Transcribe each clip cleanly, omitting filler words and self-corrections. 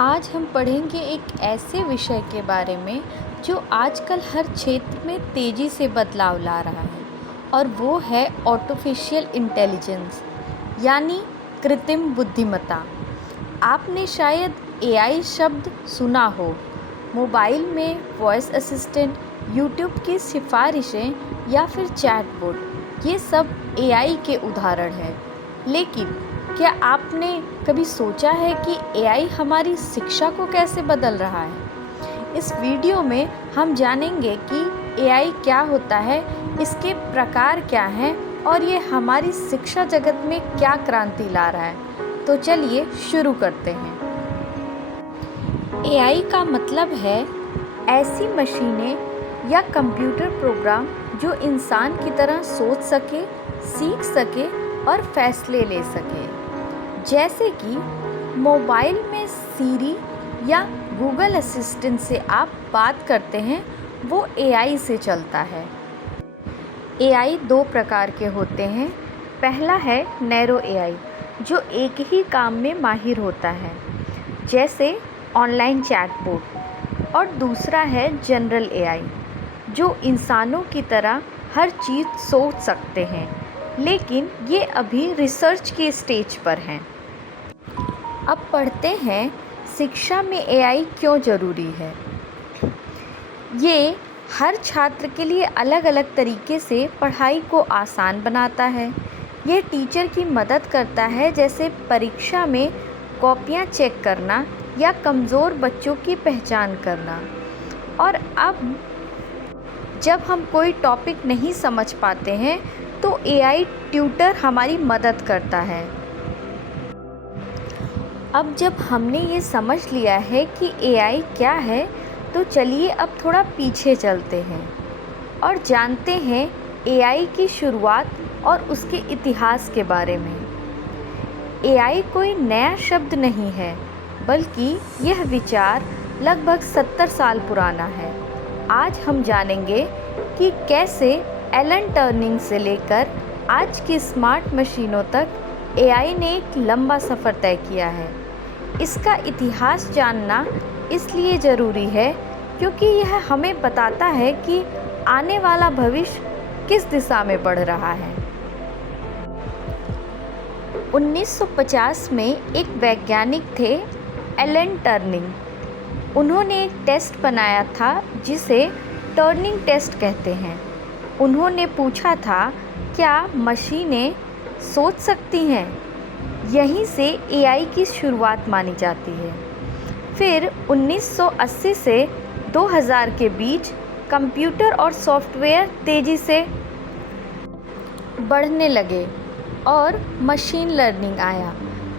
आज हम पढ़ेंगे एक ऐसे विषय के बारे में जो आजकल हर क्षेत्र में तेज़ी से बदलाव ला रहा है और वो है आर्टिफिशियल इंटेलिजेंस यानी कृत्रिम बुद्धिमत्ता। आपने शायद एआई शब्द सुना हो। मोबाइल में वॉइस असिस्टेंट, यूट्यूब की सिफारिशें या फिर चैटबॉट, ये सब एआई के उदाहरण हैं। लेकिन क्या आपने कभी सोचा है कि एआई हमारी शिक्षा को कैसे बदल रहा है? इस वीडियो में हम जानेंगे कि एआई क्या होता है, इसके प्रकार क्या हैं और ये हमारी शिक्षा जगत में क्या क्रांति ला रहा है। तो चलिए शुरू करते हैं। एआई का मतलब है ऐसी मशीनें या कंप्यूटर प्रोग्राम जो इंसान की तरह सोच सके, सीख सके और फैसले ले सके। जैसे कि मोबाइल में सीरी या गूगल असिस्टेंट से आप बात करते हैं, वो एआई से चलता है। एआई दो प्रकार के होते हैं। पहला है नैरो एआई, जो एक ही काम में माहिर होता है, जैसे ऑनलाइन चैटबॉट। और दूसरा है जनरल एआई, जो इंसानों की तरह हर चीज़ सोच सकते हैं, लेकिन ये अभी रिसर्च के स्टेज पर हैं। अब पढ़ते हैं शिक्षा में एआई क्यों ज़रूरी है। ये हर छात्र के लिए अलग अलग तरीके से पढ़ाई को आसान बनाता है। ये टीचर की मदद करता है, जैसे परीक्षा में कॉपियाँ चेक करना या कमज़ोर बच्चों की पहचान करना। और अब जब हम कोई टॉपिक नहीं समझ पाते हैं तो एआई ट्यूटर हमारी मदद करता है। अब जब हमने ये समझ लिया है कि एआई क्या है, तो चलिए अब थोड़ा पीछे चलते हैं और जानते हैं एआई की शुरुआत और उसके इतिहास के बारे में। एआई कोई नया शब्द नहीं है, बल्कि यह विचार लगभग 70 साल पुराना है। आज हम जानेंगे कि कैसे एलन टर्निंग से लेकर आज की स्मार्ट मशीनों तक एआई ने एक लंबा सफ़र तय किया है। इसका इतिहास जानना इसलिए ज़रूरी है क्योंकि यह हमें बताता है कि आने वाला भविष्य किस दिशा में बढ़ रहा है। 1950 में एक वैज्ञानिक थे, एलन टर्निंग। उन्होंने एक टेस्ट बनाया था जिसे टर्निंग टेस्ट कहते हैं। उन्होंने पूछा था, क्या मशीनें सोच सकती हैं? यहीं से एआई की शुरुआत मानी जाती है। फिर 1980 से 2000 के बीच कंप्यूटर और सॉफ्टवेयर तेज़ी से बढ़ने लगे और मशीन लर्निंग आया,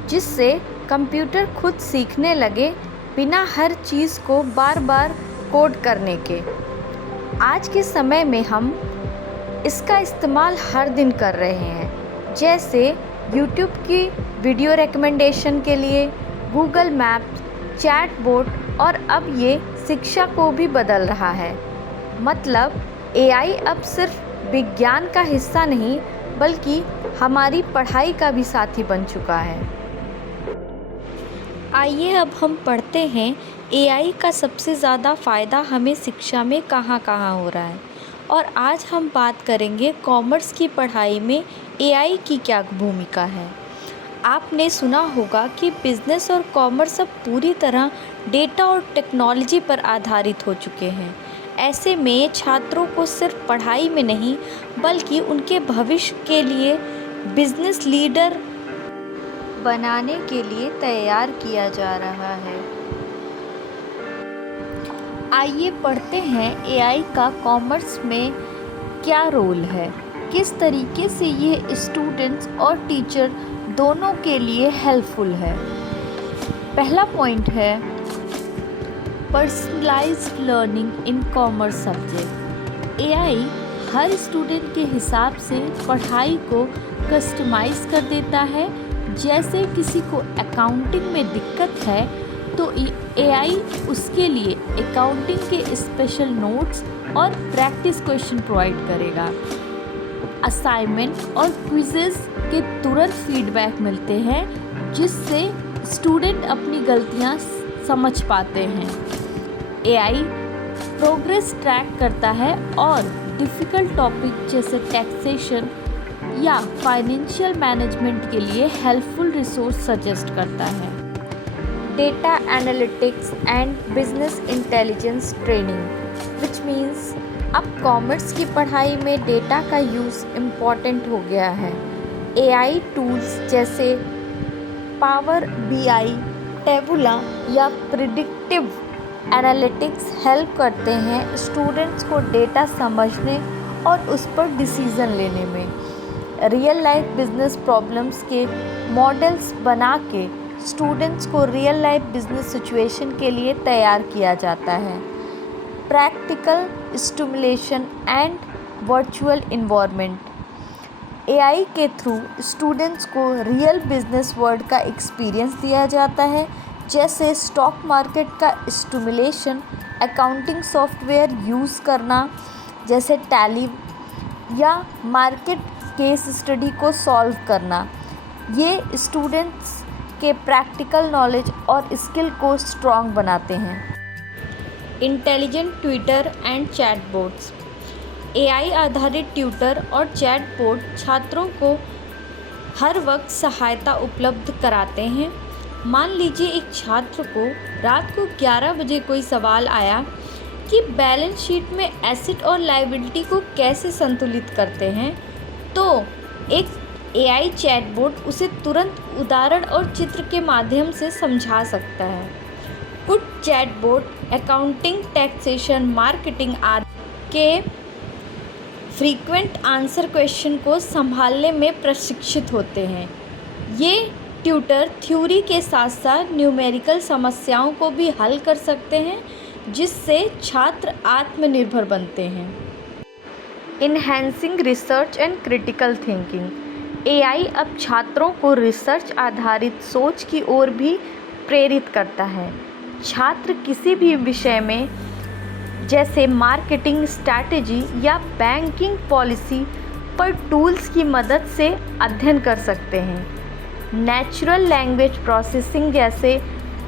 जिससे कंप्यूटर खुद सीखने लगे बिना हर चीज़ को बार बार कोड करने के। आज के समय में हम इसका इस्तेमाल हर दिन कर रहे हैं, जैसे यूट्यूब की वीडियो रिकमेंडेशन के लिए, गूगल मैप्स, चैटबॉट, और अब ये शिक्षा को भी बदल रहा है। मतलब एआई अब सिर्फ विज्ञान का हिस्सा नहीं, बल्कि हमारी पढ़ाई का भी साथी बन चुका है। आइए अब हम पढ़ते हैं एआई का सबसे ज़्यादा फ़ायदा हमें शिक्षा में कहाँ कहाँ हो रहा है। और आज हम बात करेंगे कॉमर्स की पढ़ाई में एआई की क्या भूमिका है। आपने सुना होगा कि बिज़नेस और कॉमर्स अब पूरी तरह डेटा और टेक्नोलॉजी पर आधारित हो चुके हैं। ऐसे में छात्रों को सिर्फ पढ़ाई में नहीं, बल्कि उनके भविष्य के लिए बिज़नेस लीडर बनाने के लिए तैयार किया जा रहा है। आइए पढ़ते हैं एआई का कॉमर्स में क्या रोल है, किस तरीके से ये स्टूडेंट्स और टीचर दोनों के लिए हेल्पफुल है। पहला पॉइंट है personalised learning in commerce subject. AI her student के हिसाब से पढ़ाई को कस्टमाइज़ कर देता है। जैसे किसी को अकाउंटिंग में दिक्कत है तो एआई उसके लिए अकाउंटिंग के स्पेशल नोट्स और प्रैक्टिस क्वेश्चन प्रोवाइड करेगा। असाइनमेंट और क्विज़ेस के तुरंत फीडबैक मिलते हैं, जिससे स्टूडेंट अपनी गलतियां समझ पाते हैं। एआई प्रोग्रेस ट्रैक करता है और डिफ़िकल्ट टॉपिक जैसे टैक्सेशन या फाइनेंशियल मैनेजमेंट के लिए हेल्पफुल रिसोर्स सजेस्ट करता है। Data analytics and business intelligence training, which means अब कॉमर्स की पढ़ाई में डेटा का यूज़ इम्पॉर्टेंट हो गया है। एआई टूल्स जैसे पावर बीआई, टेबुला या प्रिडिक्टिव एनालिटिक्स हेल्प करते हैं स्टूडेंट्स को डेटा समझने और उस पर डिसीज़न लेने में। रियल लाइफ बिजनेस प्रॉब्लम्स के मॉडल्स बना के स्टूडेंट्स को रियल लाइफ बिजनेस सिचुएशन के लिए तैयार किया जाता है। Practical stimulation and virtual environment, AI के थ्रू स्टूडेंट्स को रियल बिजनेस वर्ल्ड का एक्सपीरियंस दिया जाता है, जैसे स्टॉक मार्केट का स्टिमुलेशन, अकाउंटिंग सॉफ्टवेयर यूज़ करना जैसे टैली या मार्केट केस स्टडी को सॉल्व करना। ये स्टूडेंट्स के प्रैक्टिकल नॉलेज और स्किल को स्ट्रॉन्ग बनाते हैं। Intelligent tutor and chatbots, AI आधारित ट्यूटर और चैटबॉट छात्रों को हर वक्त सहायता उपलब्ध कराते हैं। मान लीजिए एक छात्र को रात को 11 बजे कोई सवाल आया कि बैलेंस शीट में एसेट और लायबिलिटी को कैसे संतुलित करते हैं, तो एक एआई चैटबॉट उसे तुरंत उदाहरण और चित्र के माध्यम से समझा सकता है। कुछ चैटबॉट अकाउंटिंग, टैक्सेशन, मार्केटिंग आदि के फ्रीक्वेंट आंसर क्वेश्चन को संभालने में प्रशिक्षित होते हैं। ये ट्यूटर थ्योरी के साथ साथ न्यूमेरिकल समस्याओं को भी हल कर सकते हैं, जिससे छात्र आत्मनिर्भर बनते हैं। Enhancing research and critical thinking, AI अब छात्रों को रिसर्च आधारित सोच की ओर भी प्रेरित करता है। छात्र किसी भी विषय में जैसे मार्केटिंग स्ट्रैटेजी या बैंकिंग पॉलिसी पर टूल्स की मदद से अध्ययन कर सकते हैं। नेचुरल लैंग्वेज प्रोसेसिंग जैसे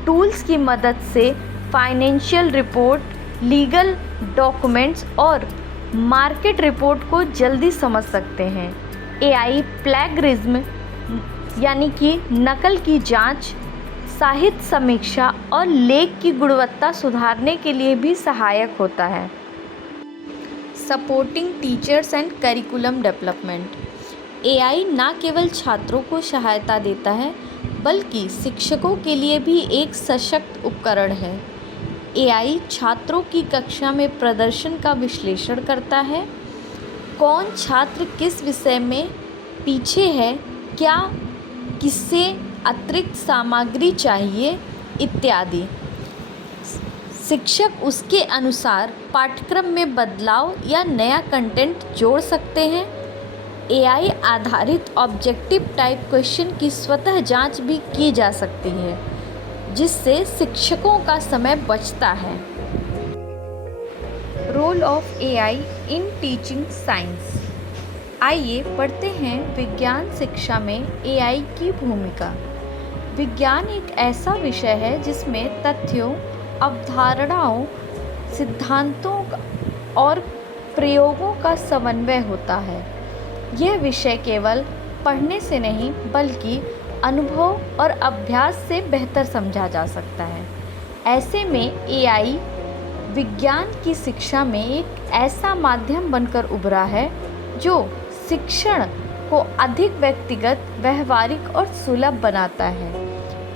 टूल्स की मदद से फाइनेंशियल रिपोर्ट, लीगल डॉक्यूमेंट्स और मार्केट रिपोर्ट को जल्दी समझ सकते हैं। एआई प्लेगरिज्म यानी कि नकल की जांच, साहित्य समीक्षा और लेख की गुणवत्ता सुधारने के लिए भी सहायक होता है। Supporting teachers and curriculum development, AI न केवल छात्रों को सहायता देता है बल्कि शिक्षकों के लिए भी एक सशक्त उपकरण है। एआई छात्रों की कक्षा में प्रदर्शन का विश्लेषण करता है, कौन छात्र किस विषय में पीछे है, क्या किससे अतिरिक्त सामग्री चाहिए इत्यादि। शिक्षक उसके अनुसार पाठ्यक्रम में बदलाव या नया कंटेंट जोड़ सकते हैं। एआई आधारित ऑब्जेक्टिव टाइप क्वेश्चन की स्वतः जांच भी की जा सकती है, जिससे शिक्षकों का समय बचता है। Role of AI in teaching science, आइए पढ़ते हैं विज्ञान शिक्षा में एआई की भूमिका। विज्ञान एक ऐसा विषय है जिसमें तथ्यों, अवधारणाओं, सिद्धांतों और प्रयोगों का समन्वय होता है। यह विषय केवल पढ़ने से नहीं बल्कि अनुभव और अभ्यास से बेहतर समझा जा सकता है। ऐसे में एआई विज्ञान की शिक्षा में एक ऐसा माध्यम बनकर उभरा है जो शिक्षण को अधिक व्यक्तिगत, व्यवहारिक और सुलभ बनाता है।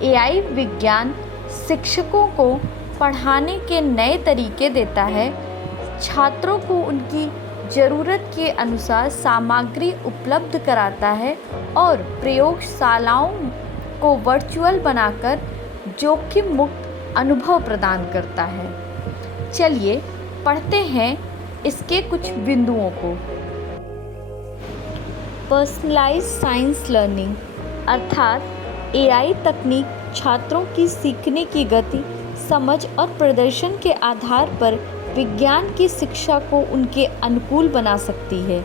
एआई विज्ञान शिक्षकों को पढ़ाने के नए तरीके देता है, छात्रों को उनकी ज़रूरत के अनुसार सामग्री उपलब्ध कराता है और प्रयोगशालाओं को वर्चुअल बनाकर जोखिम मुक्त अनुभव प्रदान करता है। चलिए पढ़ते हैं इसके कुछ बिंदुओं को। पर्सनलाइज्ड साइंस लर्निंग, अर्थात एआई तकनीक छात्रों की सीखने की गति, समझ और प्रदर्शन के आधार पर विज्ञान की शिक्षा को उनके अनुकूल बना सकती है।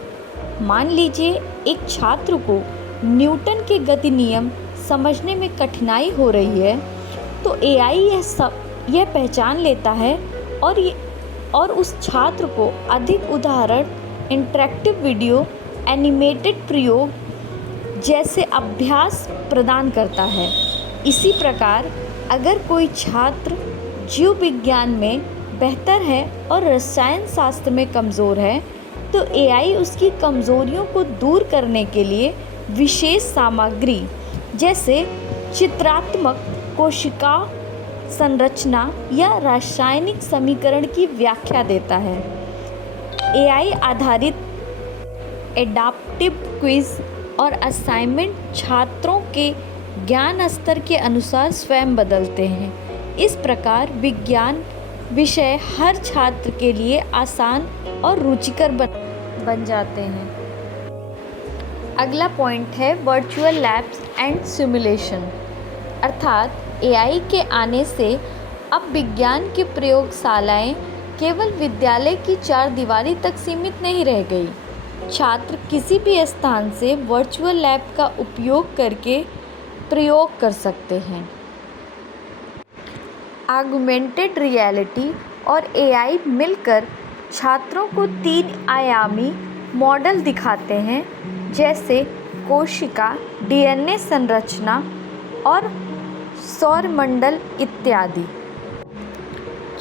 मान लीजिए एक छात्र को न्यूटन के गति नियम समझने में कठिनाई हो रही है, तो एआई यह यह पहचान लेता है और उस छात्र को अधिक उदाहरण, इंटरैक्टिव वीडियो, एनिमेटेड प्रयोग जैसे अभ्यास प्रदान करता है। इसी प्रकार अगर कोई छात्र जीव विज्ञान में बेहतर है और रसायन शास्त्र में कमज़ोर है, तो एआई उसकी कमज़ोरियों को दूर करने के लिए विशेष सामग्री जैसे चित्रात्मक कोशिका संरचना या रासायनिक समीकरण की व्याख्या देता है। एआई आधारित एडाप्टिव क्विज और असाइनमेंट छात्रों के ज्ञान स्तर के अनुसार स्वयं बदलते हैं। इस प्रकार विज्ञान विषय हर छात्र के लिए आसान और रुचिकर बन जाते हैं। अगला पॉइंट है वर्चुअल लैब्स एंड सिमुलेशन, अर्थात एआई के आने से अब विज्ञान की प्रयोगशालाएं केवल विद्यालय की चार दीवारी तक सीमित नहीं रह गई। छात्र किसी भी स्थान से वर्चुअल लैब का उपयोग करके प्रयोग कर सकते हैं। ऑगमेंटेड रियलिटी और एआई मिलकर छात्रों को 3 आयामी मॉडल दिखाते हैं, जैसे कोशिका, डीएनए संरचना और सौरमंडल इत्यादि।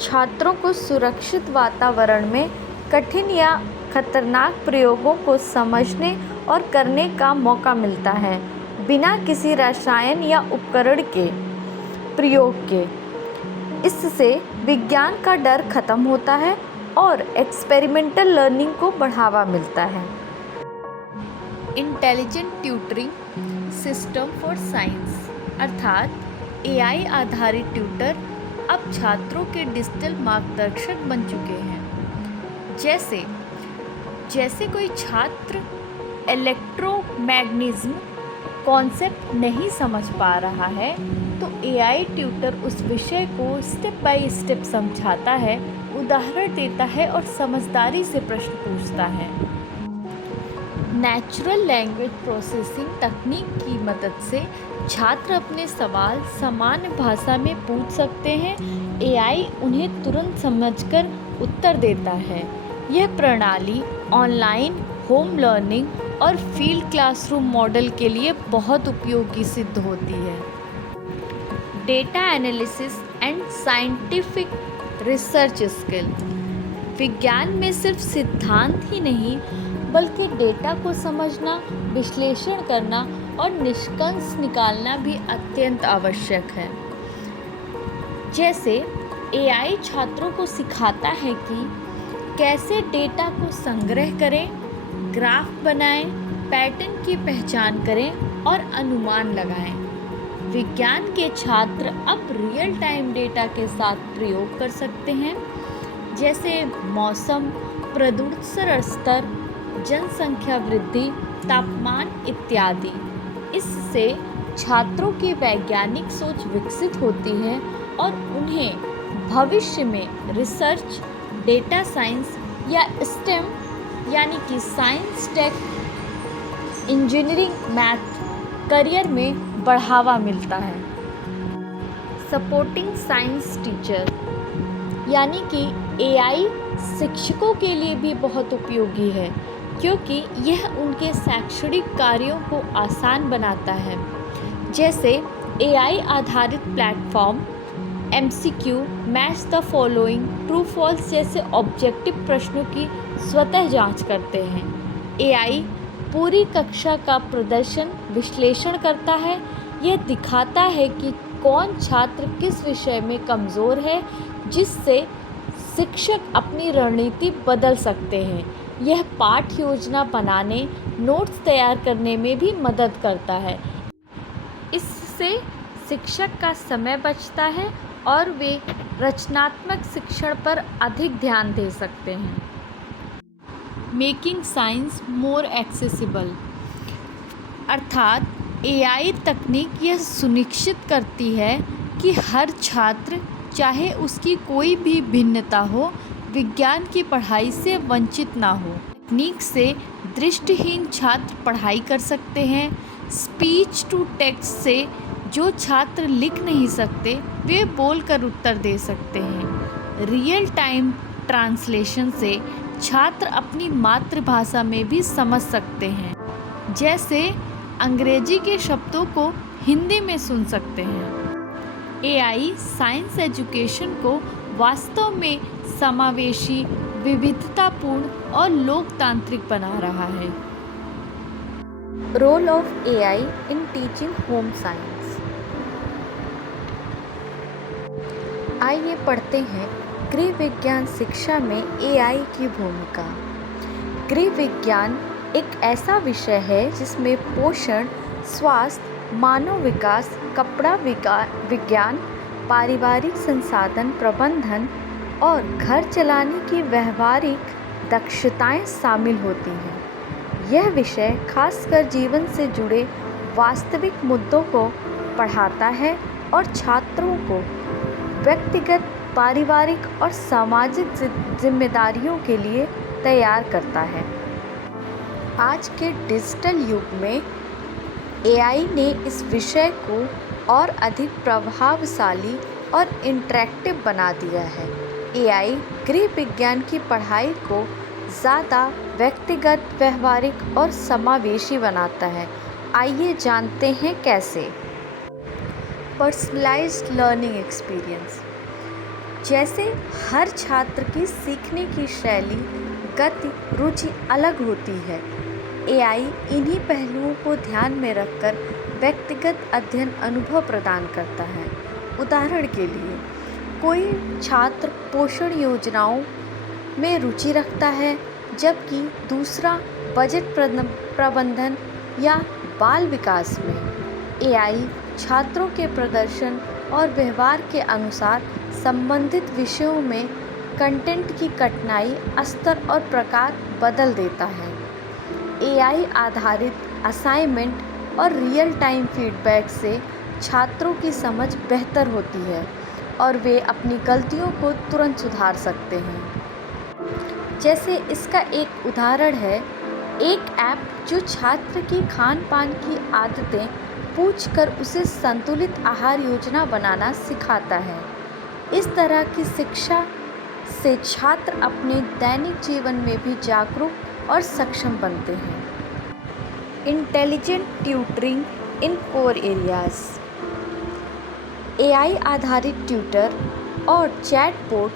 छात्रों को सुरक्षित वातावरण में कठिन या खतरनाक प्रयोगों को समझने और करने का मौका मिलता है, बिना किसी रसायन या उपकरण के प्रयोग के। इससे विज्ञान का डर खत्म होता है और एक्सपेरिमेंटल लर्निंग को बढ़ावा मिलता है। Intelligent tutoring system for science, अर्थात एआई आधारित ट्यूटर अब छात्रों के डिजिटल मार्गदर्शक बन चुके हैं। जैसे कोई छात्र इलेक्ट्रोमैग्नेटिज्म कॉन्सेप्ट नहीं समझ पा रहा है, तो एआई ट्यूटर उस विषय को स्टेप बाय स्टेप समझाता है, उदाहरण देता है और समझदारी से प्रश्न पूछता है। नेचुरल लैंग्वेज प्रोसेसिंग तकनीक की मदद से छात्र अपने सवाल सामान्य भाषा में पूछ सकते हैं। एआई उन्हें तुरंत समझकर उत्तर देता है। यह प्रणाली ऑनलाइन, होम लर्निंग और फील्ड क्लासरूम मॉडल के लिए बहुत उपयोगी सिद्ध होती है। Data analysis and scientific research skill, विज्ञान में सिर्फ सिद्धांत ही नहीं बल्कि डेटा को समझना, विश्लेषण करना और निष्कर्ष निकालना भी अत्यंत आवश्यक है। जैसे एआई छात्रों को सिखाता है कि कैसे डेटा को संग्रह करें, ग्राफ बनाएं, पैटर्न की पहचान करें और अनुमान लगाएं। विज्ञान के छात्र अब रियल टाइम डेटा के साथ प्रयोग कर सकते हैं, जैसे मौसम, प्रदूषण स्तर, जनसंख्या वृद्धि, तापमान इत्यादि। इससे छात्रों की वैज्ञानिक सोच विकसित होती है और उन्हें भविष्य में रिसर्च, डेटा साइंस या स्टेम यानी कि science, tech, engineering, math career में बढ़ावा मिलता है। सपोर्टिंग साइंस टीचर, यानी कि एआई शिक्षकों के लिए भी बहुत उपयोगी है, क्योंकि यह उनके शैक्षणिक कार्यों को आसान बनाता है। जैसे एआई आधारित platform MCQ, match the following, true false जैसे ऑब्जेक्टिव प्रश्नों की स्वतः जांच करते हैं। एआई पूरी कक्षा का प्रदर्शन विश्लेषण करता है। यह दिखाता है कि कौन छात्र किस विषय में कमज़ोर है, जिससे शिक्षक अपनी रणनीति बदल सकते हैं। यह पाठ योजना बनाने, नोट्स तैयार करने में भी मदद करता है। इससे शिक्षक का समय बचता है और वे रचनात्मक शिक्षण पर अधिक ध्यान दे सकते हैं। मेकिंग साइंस मोर एक्सेसिबल, अर्थात एआई तकनीक यह सुनिश्चित करती है कि हर छात्र, चाहे उसकी कोई भी भिन्नता हो, विज्ञान की पढ़ाई से वंचित ना हो। तकनीक से दृष्टिहीन छात्र पढ़ाई कर सकते हैं। स्पीच टू टेक्स्ट से जो छात्र लिख नहीं सकते वे बोलकर उत्तर दे सकते हैं। रियल टाइम ट्रांसलेशन से छात्र अपनी मातृभाषा में भी समझ सकते हैं, जैसे अंग्रेजी के शब्दों को हिंदी में सुन सकते हैं। एआई साइंस एजुकेशन को वास्तव में समावेशी, विविधतापूर्ण और लोकतांत्रिक बना रहा है। Role of AI in teaching home science. आइए पढ़ते हैं गृह विज्ञान शिक्षा में एआई की भूमिका। गृह विज्ञान एक ऐसा विषय है जिसमें पोषण, स्वास्थ्य, मानव विकास, कपड़ा विज्ञान, पारिवारिक संसाधन प्रबंधन और घर चलाने की व्यवहारिक दक्षताएं शामिल होती हैं। यह विषय खासकर जीवन से जुड़े वास्तविक मुद्दों को पढ़ाता है और छात्रों को व्यक्तिगत, पारिवारिक और सामाजिक जिम्मेदारियों के लिए तैयार करता है। आज के डिजिटल युग में एआई ने इस विषय को और अधिक प्रभावशाली और इंटरैक्टिव बना दिया है। एआई गृह विज्ञान की पढ़ाई को ज़्यादा व्यक्तिगत, व्यवहारिक और समावेशी बनाता है। आइए जानते हैं कैसे। Personalised learning experience. जैसे हर छात्र की सीखने की शैली, गति, रुचि अलग होती है, एआई इन्हीं पहलुओं को ध्यान में रखकर व्यक्तिगत अध्ययन अनुभव प्रदान करता है। उदाहरण के लिए, कोई छात्र पोषण योजनाओं में रुचि रखता है, जबकि दूसरा बजट प्रबंधन या बाल विकास में। एआई छात्रों के प्रदर्शन और व्यवहार के अनुसार संबंधित विषयों में कंटेंट की कठिनाई, स्तर और प्रकार बदल देता है। एआई आधारित असाइनमेंट और रियल टाइम फीडबैक से छात्रों की समझ बेहतर होती है और वे अपनी गलतियों को तुरंत सुधार सकते हैं। जैसे इसका एक उदाहरण है, एक ऐप जो छात्र की खान-पान की आदतें पूछकर उसे संतुलित आहार योजना बनाना सिखाता है। इस तरह की शिक्षा से छात्र अपने दैनिक जीवन में भी जागरूक और सक्षम बनते हैं। इंटेलिजेंट ट्यूटरिंग इन कोर एरियाज। एआई आधारित ट्यूटर और चैटबॉट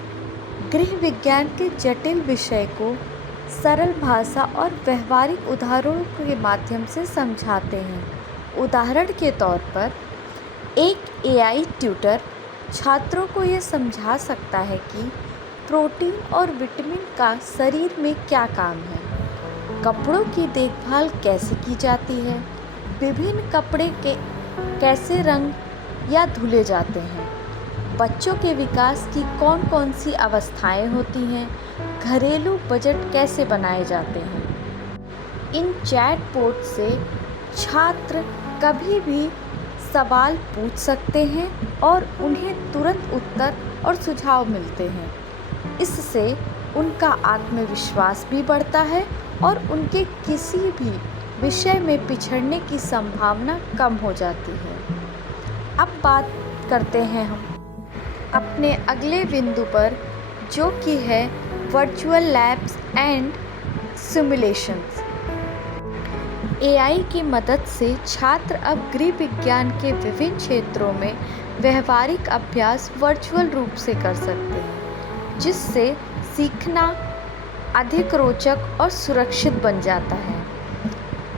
गृह विज्ञान के जटिल विषय को सरल भाषा और व्यवहारिक उदाहरणों के माध्यम से समझाते हैं। उदाहरण के तौर पर, एक एआई ट्यूटर छात्रों को यह समझा सकता है कि प्रोटीन और विटामिन का शरीर में क्या काम है, कपड़ों की देखभाल कैसे की जाती है, विभिन्न कपड़े के कैसे रंग या धुले जाते हैं, बच्चों के विकास की कौन कौन सी अवस्थाएं होती हैं, घरेलू बजट कैसे बनाए जाते हैं। इन चैटबॉट से छात्र कभी भी सवाल पूछ सकते हैं और उन्हें तुरंत उत्तर और सुझाव मिलते हैं। इससे उनका आत्मविश्वास भी बढ़ता है और उनके किसी भी विषय में पिछड़ने की संभावना कम हो जाती है। अब बात करते हैं हम अपने अगले बिंदु पर, जो कि है virtual labs and simulations. AI की मदद से छात्र अब गृह विज्ञान के विभिन्न क्षेत्रों में व्यवहारिक अभ्यास वर्चुअल रूप से कर सकते हैं, जिससे सीखना अधिक रोचक और सुरक्षित बन जाता है।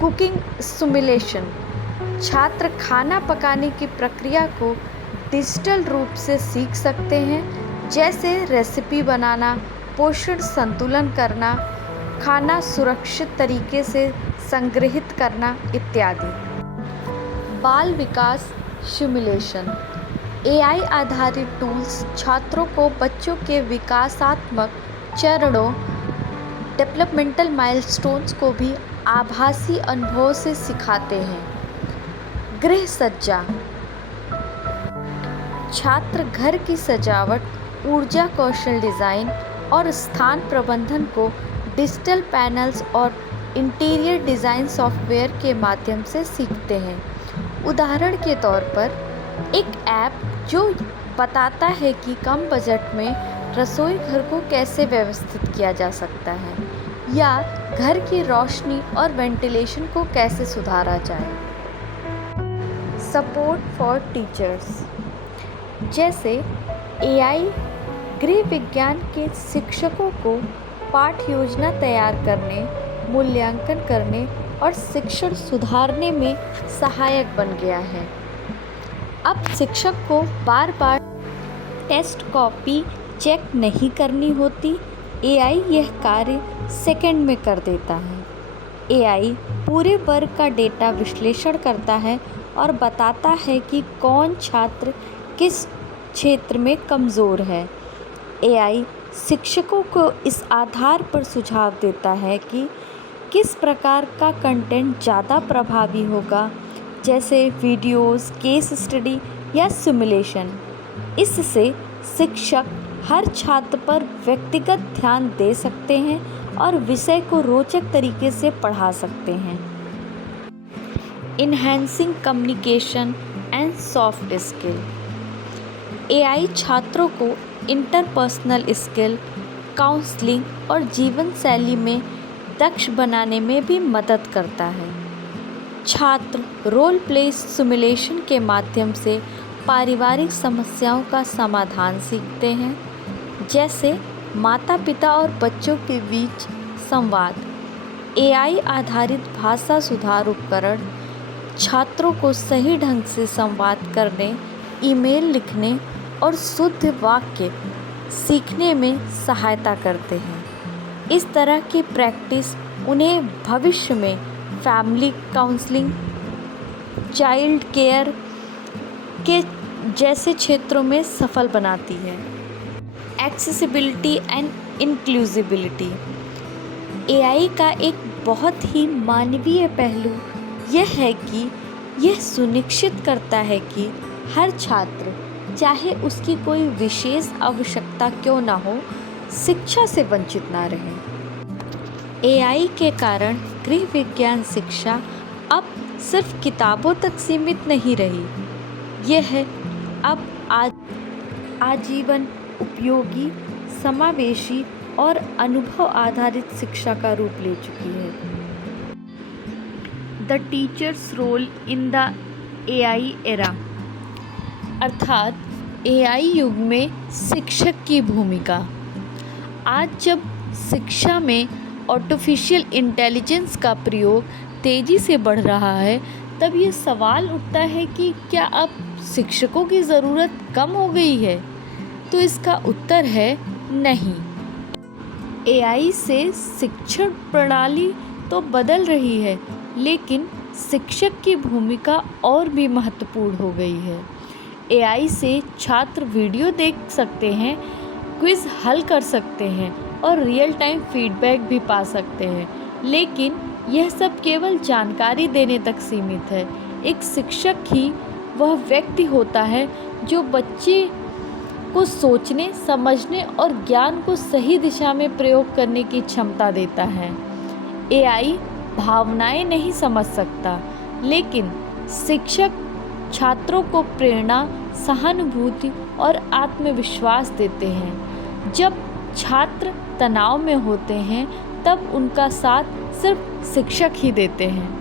Cooking simulation. छात्र खाना पकाने की प्रक्रिया को डिजिटल रूप से सीख सकते हैं, जैसे रेसिपी बनाना, पोषण संतुलन करना, खाना सुरक्षित तरीके से संग्रहित करना इत्यादि। बाल विकास सिमुलेशन। एआई आधारित टूल्स छात्रों को बच्चों के विकासात्मक चरणों, डेवलपमेंटल माइलस्टोन्स को भी आभासी अनुभव से सिखाते हैं। गृह सज्जा। छात्र घर की सजावट, ऊर्जा कौशल डिज़ाइन और स्थान प्रबंधन को डिजिटल पैनल्स और इंटीरियर डिज़ाइन सॉफ्टवेयर के माध्यम से सीखते हैं। उदाहरण के तौर पर एक ऐप जो बताता है कि कम बजट में रसोई घर को कैसे व्यवस्थित किया जा सकता है या घर की रोशनी और वेंटिलेशन को कैसे सुधारा जाए। सपोर्ट फॉर टीचर्स, जैसे एआई गृह विज्ञान के शिक्षकों को पाठ योजना तैयार करने, मूल्यांकन करने और शिक्षण सुधारने में सहायक बन गया है। अब शिक्षक को बार बार टेस्ट कॉपी चेक नहीं करनी होती। एआई यह कार्य सेकंड में कर देता है। एआई पूरे वर्ग का डेटा विश्लेषण करता है और बताता है कि कौन छात्र किस क्षेत्र में कमज़ोर है। एआई शिक्षकों को इस आधार पर सुझाव देता है कि किस प्रकार का कंटेंट ज़्यादा प्रभावी होगा, जैसे वीडियोस, केस स्टडी या सिमुलेशन। इससे शिक्षक हर छात्र पर व्यक्तिगत ध्यान दे सकते हैं और विषय को रोचक तरीके से पढ़ा सकते हैं। Enhancing communication and soft skill, AI छात्रों को इंटरपर्सनल स्किल, काउंसलिंग और जीवन शैली में दक्ष बनाने में भी मदद करता है। छात्र रोल प्ले सिमुलेशन के माध्यम से पारिवारिक समस्याओं का समाधान सीखते हैं, जैसे माता पिता और बच्चों के बीच संवाद। एआई आधारित भाषा सुधार उपकरण छात्रों को सही ढंग से संवाद करने, ईमेल लिखने और शुद्ध वाक्य सीखने में सहायता करते हैं। इस तरह की प्रैक्टिस उन्हें भविष्य में फैमिली काउंसलिंग, चाइल्ड केयर के जैसे क्षेत्रों में सफल बनाती है। एक्सेसिबिलिटी एंड इंक्लूसिबिलिटी, एआई का एक बहुत ही मानवीय पहलू यह है कि यह सुनिश्चित करता है कि हर छात्र, चाहे उसकी कोई विशेष आवश्यकता क्यों ना हो, शिक्षा से वंचित ना रहे। एआई के कारण गृह विज्ञान शिक्षा अब सिर्फ किताबों तक सीमित नहीं रही, यह अब आजीवन उपयोगी, समावेशी और अनुभव आधारित शिक्षा का रूप ले चुकी है। The teacher's role in the AI era, अर्थात एआई युग में शिक्षक की भूमिका। आज जब शिक्षा में आर्टिफिशियल इंटेलिजेंस का प्रयोग तेज़ी से बढ़ रहा है, तब ये सवाल उठता है कि क्या अब शिक्षकों की ज़रूरत कम हो गई है? तो इसका उत्तर है नहीं। एआई से शिक्षण प्रणाली तो बदल रही है, लेकिन शिक्षक की भूमिका और भी महत्वपूर्ण हो गई है। एआई से छात्र वीडियो देख सकते हैं, क्विज़ हल कर सकते हैं और रियल टाइम फीडबैक भी पा सकते हैं, लेकिन यह सब केवल जानकारी देने तक सीमित है। एक शिक्षक ही वह व्यक्ति होता है जो बच्चे को सोचने, समझने और ज्ञान को सही दिशा में प्रयोग करने की क्षमता देता है। एआई भावनाएं नहीं समझ सकता, लेकिन शिक्षक छात्रों को प्रेरणा, सहानुभूति और आत्मविश्वास देते हैं। जब छात्र तनाव में होते हैं, तब उनका साथ सिर्फ शिक्षक ही देते हैं।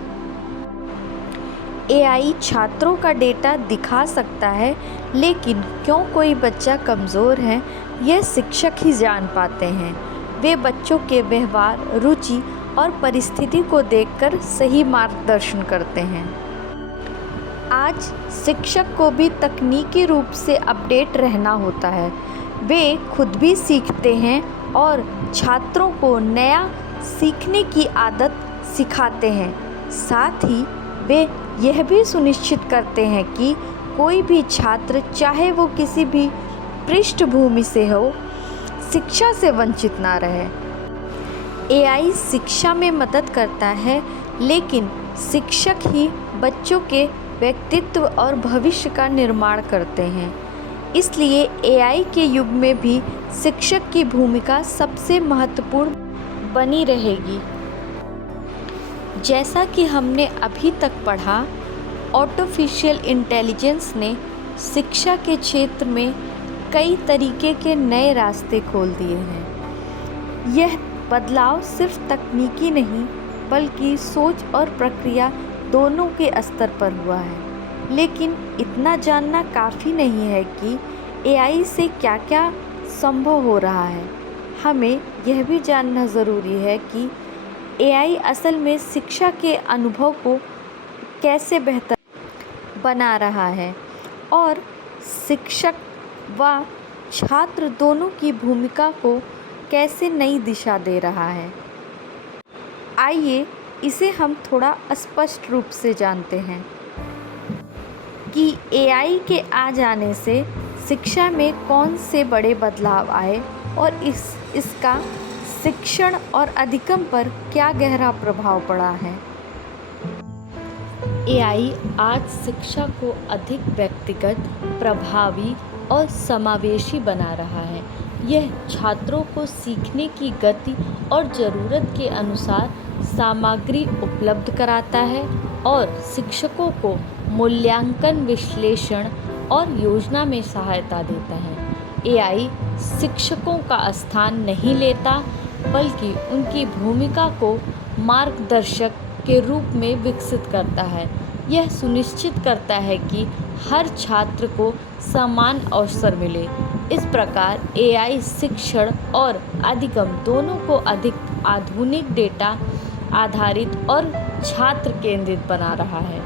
एआई छात्रों का डेटा दिखा सकता है, लेकिन क्यों कोई बच्चा कमज़ोर है, यह शिक्षक ही जान पाते हैं। वे बच्चों के व्यवहार, रुचि और परिस्थिति को देखकर सही मार्गदर्शन करते हैं। आज शिक्षक को भी तकनीकी रूप से अपडेट रहना होता है। वे खुद भी सीखते हैं और छात्रों को नया सीखने की आदत सिखाते हैं। साथ ही वे यह भी सुनिश्चित करते हैं कि कोई भी छात्र, चाहे वो किसी भी पृष्ठभूमि से हो, शिक्षा से वंचित ना रहे। एआई शिक्षा में मदद करता है, लेकिन शिक्षक ही बच्चों के व्यक्तित्व और भविष्य का निर्माण करते हैं। इसलिए एआई के युग में भी शिक्षक की भूमिका सबसे महत्वपूर्ण बनी रहेगी। जैसा कि हमने अभी तक पढ़ा, आर्टिफिशियल इंटेलिजेंस ने शिक्षा के क्षेत्र में कई तरीके के नए रास्ते खोल दिए हैं। यह बदलाव सिर्फ तकनीकी नहीं बल्कि सोच और प्रक्रिया दोनों के स्तर पर हुआ है। लेकिन इतना जानना काफ़ी नहीं है कि एआई से क्या क्या संभव हो रहा है। हमें यह भी जानना ज़रूरी है कि एआई असल में शिक्षा के अनुभव को कैसे बेहतर बना रहा है और शिक्षक व छात्र दोनों की भूमिका को कैसे नई दिशा दे रहा है। आइए इसे हम थोड़ा स्पष्ट रूप से जानते हैं कि एआई के आ जाने से शिक्षा में कौन से बड़े बदलाव आए और इसका शिक्षण और अधिगम पर क्या गहरा प्रभाव पड़ा है। एआई आज शिक्षा को अधिक व्यक्तिगत, प्रभावी और समावेशी बना रहा है। यह छात्रों को सीखने की गति और ज़रूरत के अनुसार सामग्री उपलब्ध कराता है और शिक्षकों को मूल्यांकन, विश्लेषण और योजना में सहायता देता है। एआई शिक्षकों का स्थान नहीं लेता बल्कि उनकी भूमिका को मार्गदर्शक के रूप में विकसित करता है। यह सुनिश्चित करता है कि हर छात्र को समान अवसर मिले। इस प्रकार एआई शिक्षण और अधिगम दोनों को अधिक आधुनिक, डेटा आधारित और छात्र केंद्रित बना रहा है।